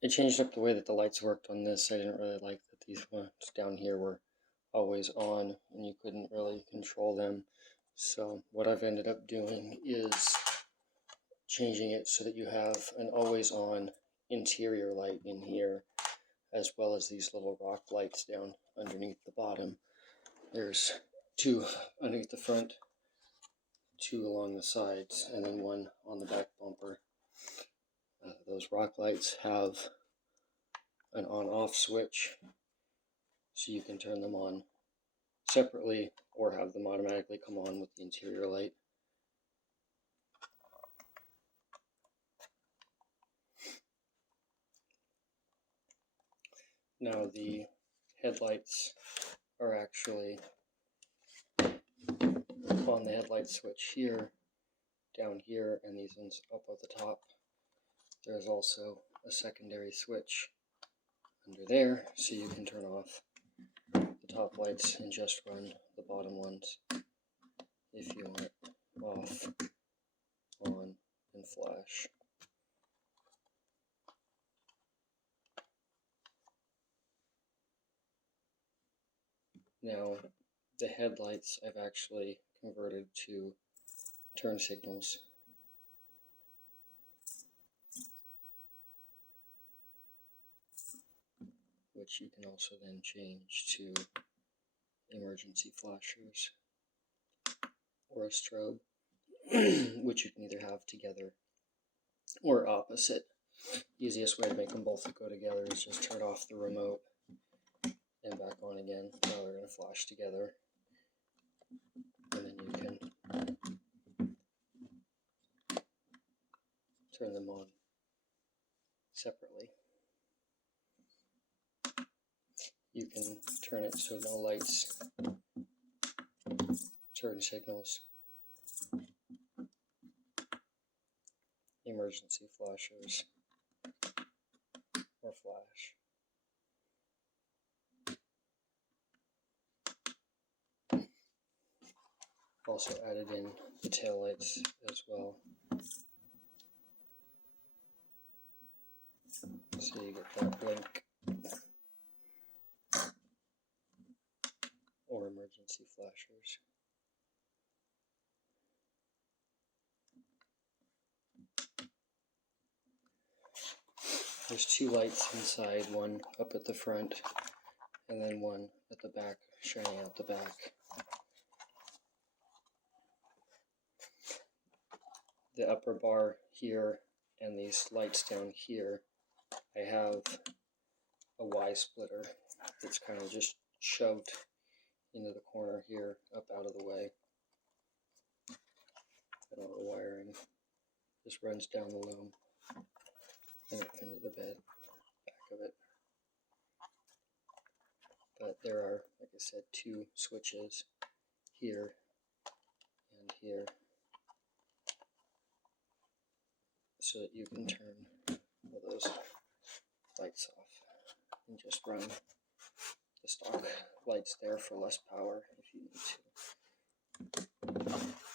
It changed up the way that the lights worked on this. I didn't really like that these ones down here were always on and you couldn't really control them. So what I've ended up doing is changing it so that you have an always on interior light in here, as well as these little rock lights down underneath the bottom. There's two underneath the front, two along the sides, and then one on the back bumper. Those rock lights have an on-off switch, so you can turn them on separately or have them automatically come on with the interior light. Now the headlights are actually on the headlight switch here, down here, and these ones up at the top. There's also a secondary switch under there, so you can turn off the top lights and just run the bottom ones if you want off, on, and flash. Now the headlights I've actually converted to turn signals. Which you can also then change to emergency flashers or a strobe, which you can either have together or opposite. Easiest way to make them both go together is just turn off the remote and back on again. Now they're going to flash together, and then you can turn them on separately. You can turn it so no lights turn signals, emergency flashers, or flash. Also added in the tail lights as well, so you get that blink or emergency flashers. There's two lights inside, one up at the front and then one at the back, shining out the back. The upper bar here and these lights down here, I have a Y splitter that's kind of just shoved into the corner here, up out of the way. And all the wiring just runs down the loom and up into the bed, back of it. But there are, like I said, two switches here and here, so that you can turn all those lights off and just run the stock lights there for less power if you need to.